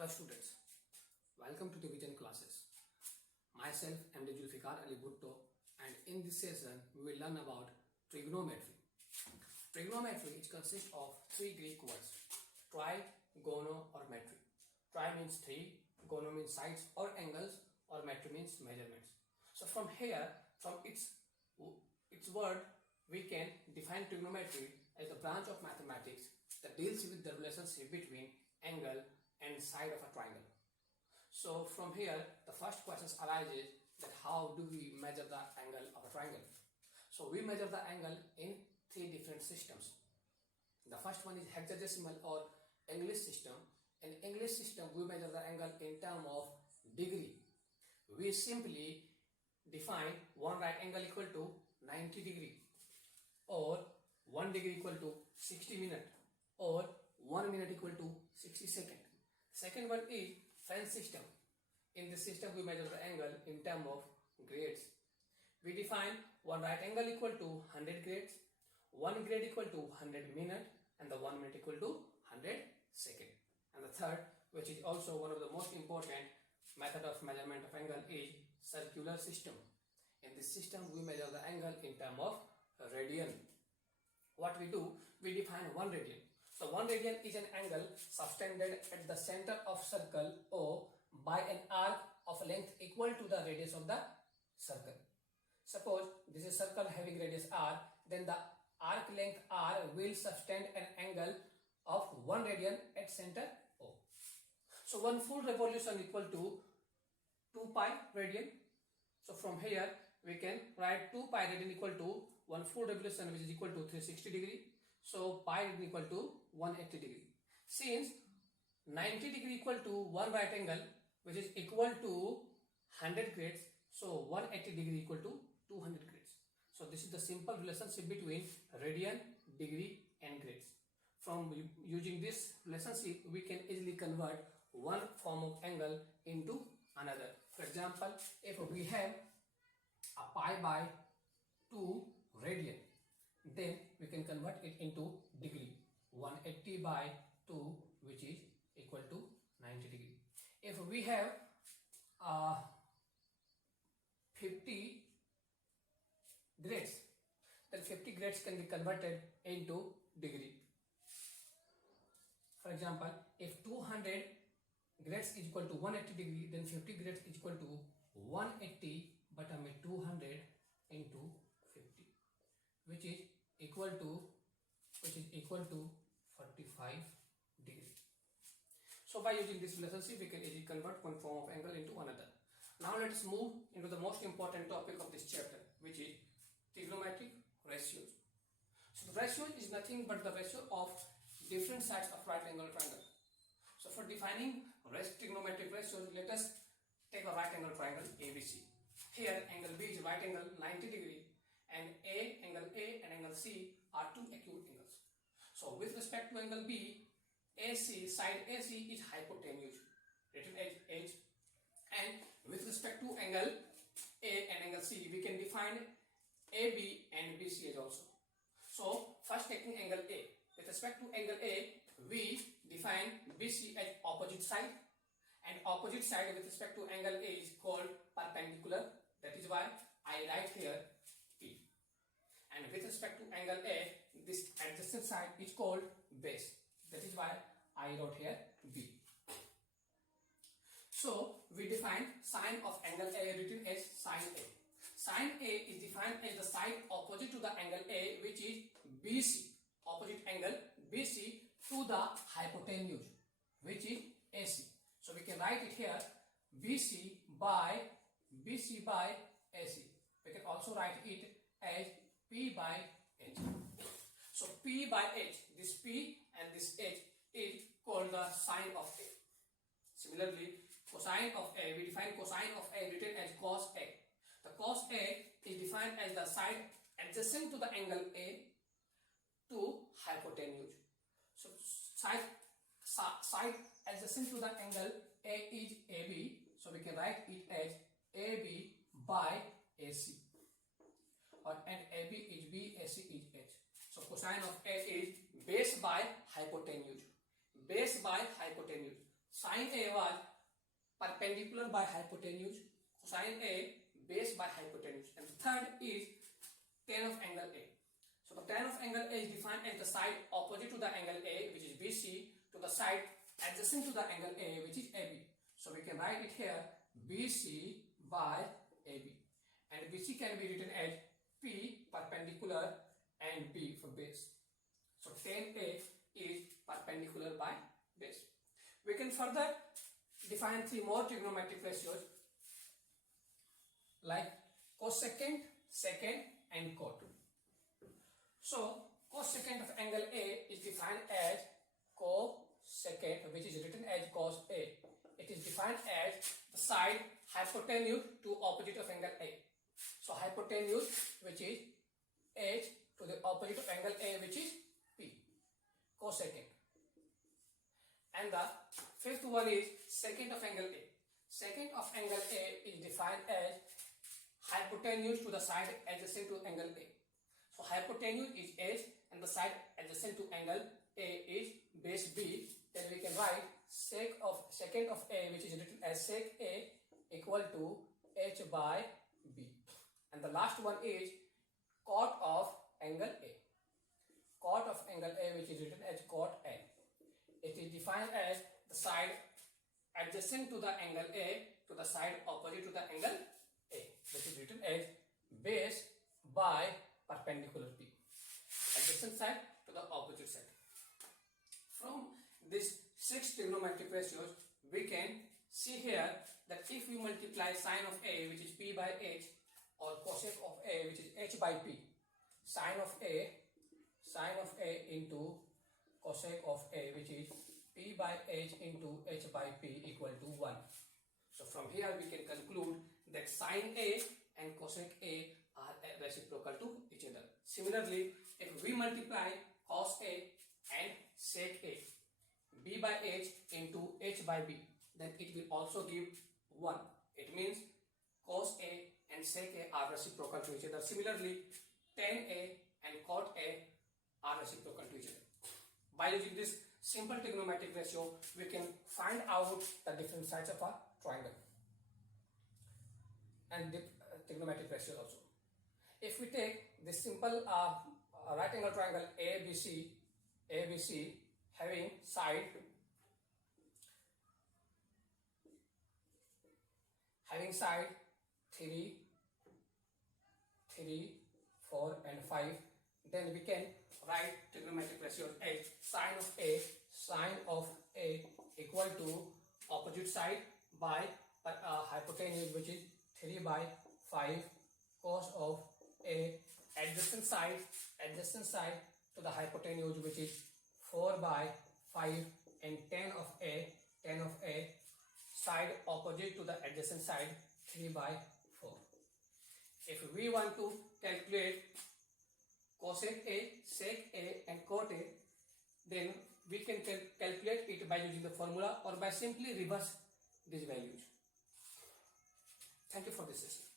Hello students, welcome to the Vision classes. Myself am Zulfikar Ali Bhutto, and in this session we will learn about trigonometry. Trigonometry consists of three Greek words: tri, gono or metry. Tri means three, gono means sides or angles, or metry means measurements. So from here, from its word, we can define trigonometry as the branch of mathematics that deals with the relationship between angle and side of a triangle. So from here, the first question arises that how do we measure the angle of a triangle? So we measure the angle in three different systems. The first one is hexadecimal or English system. In English system, we measure the angle in terms of degree. We simply define one right angle equal to 90 degree, or 1 degree equal to 60 minutes, or 1 minute equal to 60 seconds. Second one is French system. In this system, we measure the angle in terms of grades. We define one right angle equal to 100 grades, 1 grade equal to 100 minutes, and the 1 minute equal to 100 seconds. And the third, which is also one of the most important method of measurement of angle, is circular system. In this system, we measure the angle in terms of radian. What we do, we define 1 radian. So 1 radian is an angle subtended at the center of circle O by an arc of length equal to the radius of the circle. Suppose this is circle having radius r, then the arc length r will subtend an angle of 1 radian at center O. So 1 full revolution equal to 2 pi radian. So from here we can write 2 pi radian equal to 1 full revolution, which is equal to 360 degree. So pi is equal to 180 degree. Since 90 degree equal to 1 right angle, which is equal to 100 grades, so 180 degree equal to 200 grades. So this is the simple relationship between radian, degree and grades. From using this relationship, we can easily convert one form of angle into another. For example, if we have a pi by 2 radian, then we can convert it into degree. 180 by 2, which is equal to 90 degree. If we have 50 grades, then 50 grades can be converted into degree. For example, if 200 grades is equal to 180 degree, then 50 grades is equal to 180 but 200 into 50, which is equal to 45 degree. So by using this relationship, we can easily convert one form of angle into another. Now let us move into the most important topic of this chapter, which is trigonometric ratios. So the ratio is nothing but the ratio of different sides of right angle triangle. So for defining trigonometric ratios, let us take a right angle triangle ABC. Here angle B is right angle 90 degree, and angle A and angle C are two acute angles. So with respect to angle B, AC, side AC is hypotenuse, written as H, and with respect to angle A and angle C, we can define AB and BC as also. So first taking angle A, with respect to angle A, we define BC as opposite side, and opposite side with respect to angle A is called perpendicular. That is why I write here P. And with respect to angle A, this adjacent side is called base. That is why I wrote here B. So we define sine of angle A written as sine A. Sine A is defined as the side opposite to the angle A, which is BC. Opposite angle BC to the hypotenuse, which is AC. So we can write it here BC by AC. We can also write it as P by H. So P by H, this P and this H is called the sine of A. Similarly, cosine of A, we define cosine of A written as cos A. The cos A is defined as the side adjacent to the angle A to hypotenuse. So side adjacent to the angle A is AB. So we can write it as AB by AC. And AB is B, AC is H. So cosine of A is base by hypotenuse. Base by hypotenuse. Sine A was perpendicular by hypotenuse, cosine A base by hypotenuse, and the third is tan of angle A. So the tan of angle A is defined as the side opposite to the angle A, which is BC, to the side adjacent to the angle A, which is AB. So we can write it here BC by AB, and BC can be written as P perpendicular and B for base. So tan A is perpendicular by base. We can further define three more trigonometric ratios like cosecant, secant, and cot. So cosecant of angle A is defined as cosecant, which is written as cos A. It is defined as the side hypotenuse to opposite of angle A. So hypotenuse, which is H, to the opposite of angle A, which is P, cosecant. And the fifth one is secant of angle A. Secant of angle A is defined as hypotenuse to the side adjacent to angle A. So hypotenuse is H and the side adjacent to angle A is base B. Then we can write secant of A, which is written as sec A equal to H by B. And the last one is cot of angle A. Cot of angle A, which is written as cot A. It is defined as the side adjacent to the angle A to the side opposite to the angle A, which is written as base by perpendicular P. Adjacent side to the opposite side. From these 6 trigonometric ratios, we can see here that if we multiply sine of A, which is P by H, or cosec of A, which is H by P, sine of A into cosec of A, which is P by H into H by P equal to 1. So from here we can conclude that sine A and cosec A are reciprocal to each other. Similarly, if we multiply cos A and sec A, B by H into H by B, then it will also give 1. It means cos A and sec A are reciprocal to each other. Similarly, tan A and cot A are reciprocal to each other. By using this simple trigonometric ratio, we can find out the different sides of a triangle and the trigonometric ratio also. If we take this simple right angle triangle ABC having side 3, 4 and 5, then we can write trigonometric ratios as sine of A equal to opposite side by hypotenuse, which is 3 by 5, cos of A, adjacent side to the hypotenuse, which is 4 by 5, and tan of A side opposite to the adjacent side 3 by 4. If we want to calculate cosec A, sec A and cot A, then we can calculate it by using the formula or by simply reverse these values. Thank you for this session.